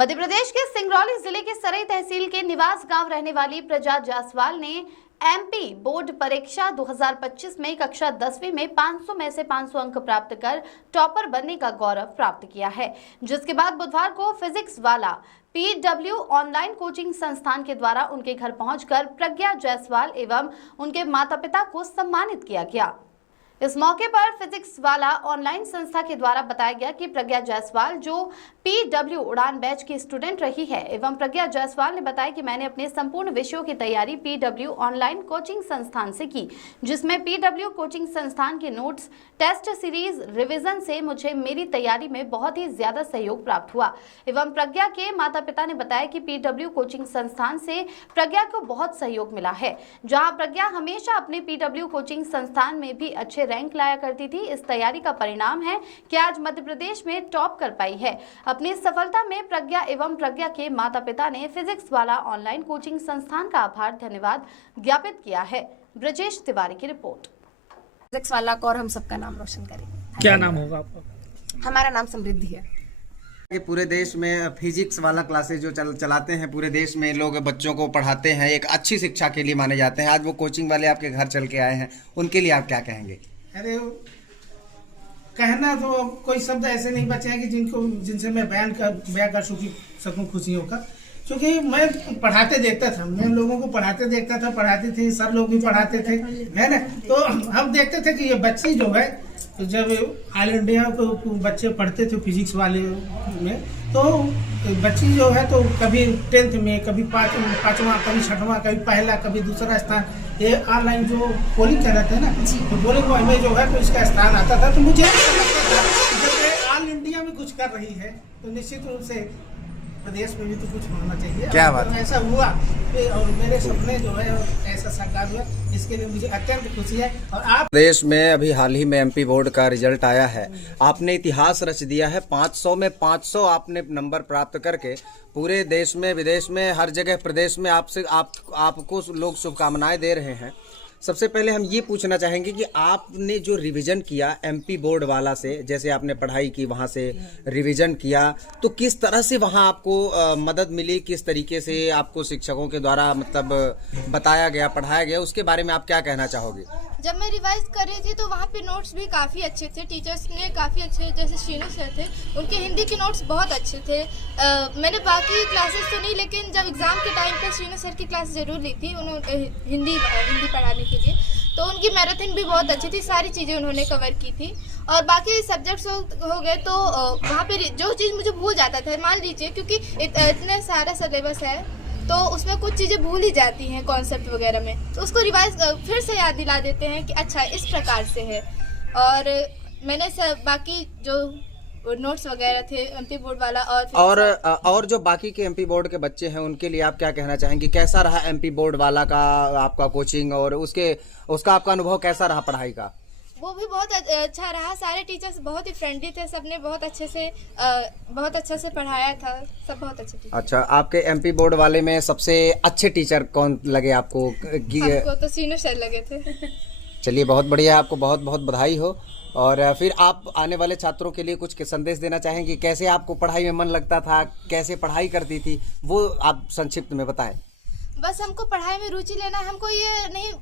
मध्य प्रदेश के सिंगरौली जिले के सरई तहसील के निवास गांव रहने वाली प्रजा जायसवाल ने एमपी बोर्ड परीक्षा 2025 में कक्षा 10वीं में 500 में से 500 अंक प्राप्त कर टॉपर बनने का गौरव प्राप्त किया है, जिसके बाद बुधवार को फिजिक्स वाला PW ऑनलाइन कोचिंग संस्थान के द्वारा उनके घर पहुंचकर प्रज्ञा जायसवाल एवं उनके माता-पिता को सम्मानित किया गया। इस मौके पर फिजिक्स वाला ऑनलाइन संस्था के द्वारा बताया गया कि प्रज्ञा जायसवाल जो PW उड़ान बैच की स्टूडेंट रही है एवं प्रज्ञा जायसवाल ने बताया कि मैंने अपने संपूर्ण विषयों की तैयारी PW ऑनलाइन कोचिंग संस्थान से की, जिसमें PW कोचिंग संस्थान के नोट्स, टेस्ट सीरीज, रिवीजन से मुझे मेरी तैयारी में बहुत ही ज्यादा सहयोग प्राप्त हुआ। एवं प्रज्ञा के माता पिता ने बताया कि PW कोचिंग संस्थान से प्रज्ञा को बहुत सहयोग मिला है, जहाँ प्रज्ञा हमेशा अपने PW कोचिंग संस्थान में भी अच्छे रैंक लाया करती थी। इस तैयारी का परिणाम है कि आज मध्य प्रदेश में टॉप कर पाई है। अपनी सफलता में प्रज्ञा एवं प्रज्ञा के माता पिता ने फिजिक्स वाला ऑनलाइन कोचिंग संस्थान का आभार धन्यवाद ज्ञापित किया है। ब्रजेश तिवारी की रिपोर्ट। फिजिक्स वाला को और हम सबका नाम रोशन करेंगे। क्या नाम होगा आपका? हमारा नाम समृद्धि है। कि पूरे देश में फिजिक्स वाला क्लासेस जो चलाते हैं, पूरे देश में लोग बच्चों को पढ़ाते हैं, एक अच्छी शिक्षा के लिए माने जाते हैं। आज वो कोचिंग वाले आपके घर चल के आए हैं, उनके लिए आप क्या कहेंगे? अरे कहना तो कोई शब्द ऐसे नहीं बचे हैं कि जिनसे मैं बयान कर सकूं खुशियों का, क्योंकि मैं पढ़ाते देखता था, मैं लोगों को पढ़ाते देखता था, पढ़ाते थे, सर लोग भी पढ़ाते थे, है ना। तो हम देखते थे कि ये बच्चे जो है, तो जब ऑल इंडिया को बच्चे पढ़ते थे फिजिक्स वाले में, तो बच्ची जो है तो कभी 10th में, कभी पाँचवा, कभी छठवां, कभी पहला, कभी दूसरा स्थान, ये ऑनलाइन जो पोलिंग कहते हैं ना, तो पोलिंग में जो है तो इसका स्थान आता था। तो मुझे जब ऑल इंडिया में कुछ कर रही है तो निश्चित रूप से प्रदेश में भी तो कुछ होना चाहिए। क्या बात है? ऐसा हुआ और मेरे सपने जो है ऐसा साकार हुआ, इसके लिए मुझे अत्यंत खुशी है। और आप देश में अभी हाल ही में एमपी बोर्ड का रिजल्ट आया है, आपने इतिहास रच दिया है। 500 में 500 आपने नंबर प्राप्त करके पूरे देश में, विदेश में, हर जगह प्रदेश में आपको लोग शुभकामनाएं दे रहे हैं। सबसे पहले हम ये पूछना चाहेंगे कि आपने जो रिवीजन किया एमपी बोर्ड वाला से, जैसे आपने पढ़ाई की, वहाँ से रिवीजन किया, तो किस तरह से वहाँ आपको मदद मिली, किस तरीके से आपको शिक्षकों के द्वारा मतलब बताया गया, पढ़ाया गया, उसके बारे में आप क्या कहना चाहोगे? जब मैं रिवाइज कर रही थी तो वहाँ पे नोट्स भी काफ़ी अच्छे थे, टीचर्स ने काफ़ी अच्छे, जैसे शीनू सर थे, उनके हिंदी के नोट्स बहुत अच्छे थे। मैंने बाकी क्लासेस तो नहीं, लेकिन जब एग्ज़ाम के टाइम पे शीनू सर की क्लास ज़रूर ली थी उन्होंने, हिंदी पढ़ाने के लिए, तो उनकी मैराथन भी बहुत अच्छी थी, सारी चीज़ें उन्होंने कवर की थी। और बाकी सब्जेक्ट्स हो गए तो वहाँ पे जो चीज़ मुझे भूल जाता था, मान लीजिए क्योंकि इतने सारा सिलेबस है तो उसमें कुछ चीज़ें भूल ही जाती हैं कॉन्सेप्ट वगैरह में, तो उसको रिवाइज फिर से याद दिला देते हैं कि अच्छा इस प्रकार से है। और मैंने बाकी जो नोट्स वगैरह थे एमपी बोर्ड वाला और जो बाकी के एमपी बोर्ड के बच्चे हैं उनके लिए आप क्या कहना चाहेंगे? कैसा रहा एमपी बोर्ड वाला का आपका कोचिंग, और उसका आपका अनुभव कैसा रहा पढ़ाई का? वो भी बहुत अच्छा रहा। सारे टीचर्स बहुत ही फ्रेंडली थे, सबने बहुत अच्छे से पढ़ाया था, सब बहुत अच्छे टीचर। अच्छा, आपके एमपी बोर्ड वाले में सबसे अच्छे टीचर कौन लगे आपको? हमको तो शीनू सर लगे थे। चलिए, बहुत बढ़िया, आपको बहुत बहुत बधाई हो। और फिर आप आने वाले छात्रों के लिए कुछ संदेश देना चाहेंगे? कैसे आपको पढ़ाई में मन लगता था, कैसे पढ़ाई करती थी, वो आप संक्षिप्त में बताएं। बस हमको पढ़ाई में रुचि लेना है, हमको ये नहीं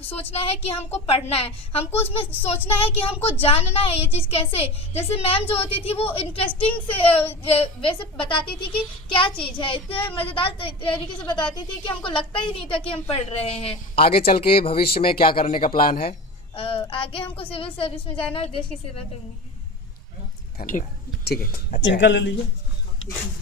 सोचना है कि हमको पढ़ना है, हमको उसमें सोचना है कि हमको जानना है ये चीज़ कैसे। जैसे मैम जो होती थी वो इंटरेस्टिंग से वैसे बताती थी कि क्या चीज़ है, इतने मज़ेदार तरीके से बताती थी कि हमको लगता ही नहीं था कि हम पढ़ रहे हैं। आगे चल के भविष्य में क्या करने का प्लान है? आगे हमको सिविल सर्विस में जाना और देश की सेवा करनी है। ठीक है, अच्छा। इनका ले लीजिए।